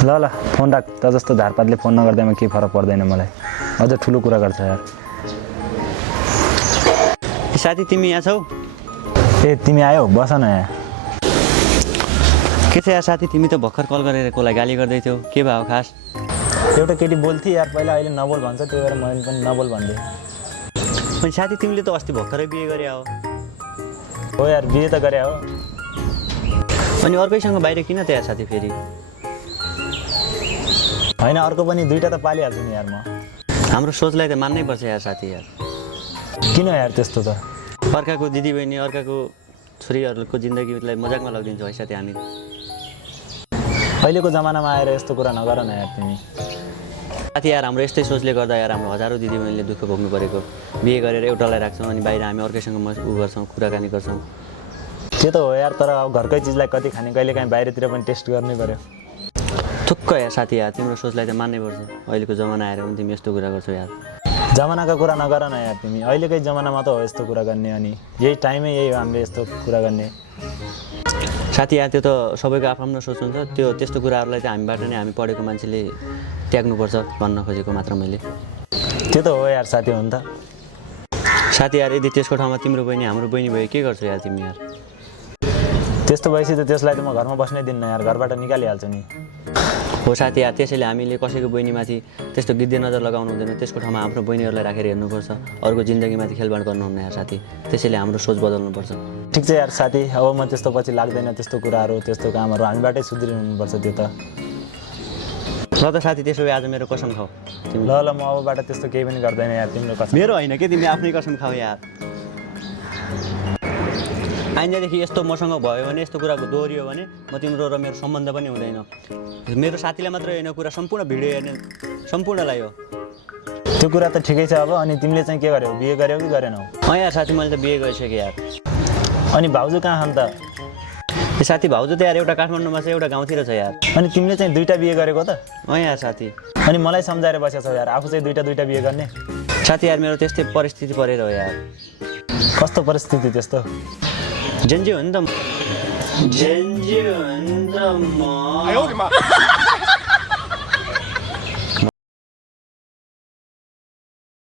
ल ल फोन राख त जस्तो झारपातले फोन नगर्दैमा केही फरक पर्दैन मलाई अझ ठुलो कुरा गर्छ यार साथी तिमी यहाँ छौ ए तिमी आयौ बस न यहाँ के छ यार साथी तिमी त भर्खर कल गरेर कसलाई गाली गर्दै थियौ के भयो खास एउटा केटी बोल्थी यार पहिला अहिले नबोल भन्छ त्यही भएर मैले पनि नबोल भन्दै अनि साथी तिमीले त अस्ति भर्खरै बिहे गरे हो यार बिहे त गरे हो अनि अर्कैसँग बाहिर किन त यार साथी फेरि होइन अर्को पनि दुईवटा त पालिहाल्छु नि यार म हाम्रो सोचलाई त मान्नै पर्छ यार साथी यार किन यार त्यस्तो त अर्काको दिदीबहिनी अर्काको छोरीहरूको जिन्दगीलाई मजाकमा लगिदिन्छौ है साथी हामी अहिलेको जमानामा आएर यस्तो कुरा नगर न यार तिमी साथी यार हाम्रो यस्तै सोचले गर्दा यार हाम्रो हजारौँ दिदीबहिनीले दुःख भोग्नु परेको बिहे गरेर एउटालाई राख्छौँ अनि बाहिर हामी अर्कैसँग उ गर्छौँ कुराकानी गर्छौँ त्यो त हो यार तर अब घरकै चिजलाई कति खाने कहिले काहीँ बाहिरतिर पनि टेस्ट गर्नै पर्यो थुक्क यार साथी यार तिम्रो सोचलाई त मान्नै पर्छ अहिलेको जमाना आएर पनि तिमी यस्तो कुरा गर्छौ यार जमानाको कुरा नगर न यार तिमी अहिलेकै जमानामा त हो यस्तो कुरा गर्ने अनि यही टाइमै यही हो हामीले यस्तो कुरा गर्ने साथी यार त्यो त सबैको आफ्नो सोच हुन्छ त्यो त्यस्तो कुराहरूलाई चाहिँ हामीबाट नै हामी पढेको मान्छेले त्याग्नुपर्छ भन्न खोजेको मात्र मैले त्यो त हो यार साथी हो नि त साथी यार यदि त्यसको ठाउँमा तिम्रो बहिनी हाम्रो बहिनी भयो के गर्छौ यार तिमी यार त्यस्तो भएपछि त त्यसलाई त म घरमा बस्नै दिन्न यार घरबाट निकालिहाल्छु नि हो साथी यार त्यसैले हामीले कसैको बहिनीमाथि त्यस्तो गिद्धे नजर लगाउनु हुँदैन त्यसको ठाउँमा आफ्नो बहिनीहरूलाई राखेर हेर्नुपर्छ अरूको जिन्दगीमाथि खेलबाड गर्नुहुन्न यार साथी त्यसैले हाम्रो सोच बदल्नुपर्छ ठिक छ यार साथी अब म त्यस्तो पछि लाग्दैन त्यस्तो कुराहरू त्यस्तो कामहरू हामीबाटै सुध्रिनुपर्छ त्यो त ल त साथी त्यसो भए आज मेरो कसम खाऊ तिमी ल ल म अबबाट त्यस्तो केही पनि गर्दैन यार तिम्रो कसम मेरो होइन के तिमी आफ्नै कसम खाऊ यार आइन्दादेखि यस्तो मसँग भयो भने यस्तो कुराको दोहोरियो भने म तिम्रो र मेरो सम्बन्ध पनि हुँदैन मेरो साथीलाई मात्रै होइन कुरा सम्पूर्ण भिडियो हेर्ने सम्पूर्णलाई हो त्यो कुरा त ठिकै छ अब अनि तिमीले चाहिँ के गर्यौ बिहे गर्यौ कि गरेनौ यार साथी मैले त बिहे गरिसकेँ यार अनि भाउजू कहाँ छन् त ए साथी भाउजू त यार एउटा काठमाडौँमा छ एउटा गाउँतिर छ यार अनि तिमीले चाहिँ दुईवटा बिहे गरेको त यार साथी अनि मलाई सम्झाएर बसेको छौ यार आफू चाहिँ दुईवटा बिहे गर्ने साथी यार मेरो त्यस्तै परिस्थिति परेर हो यार कस्तो परिस्थिति त्यस्तो जेन्जी हो नि त म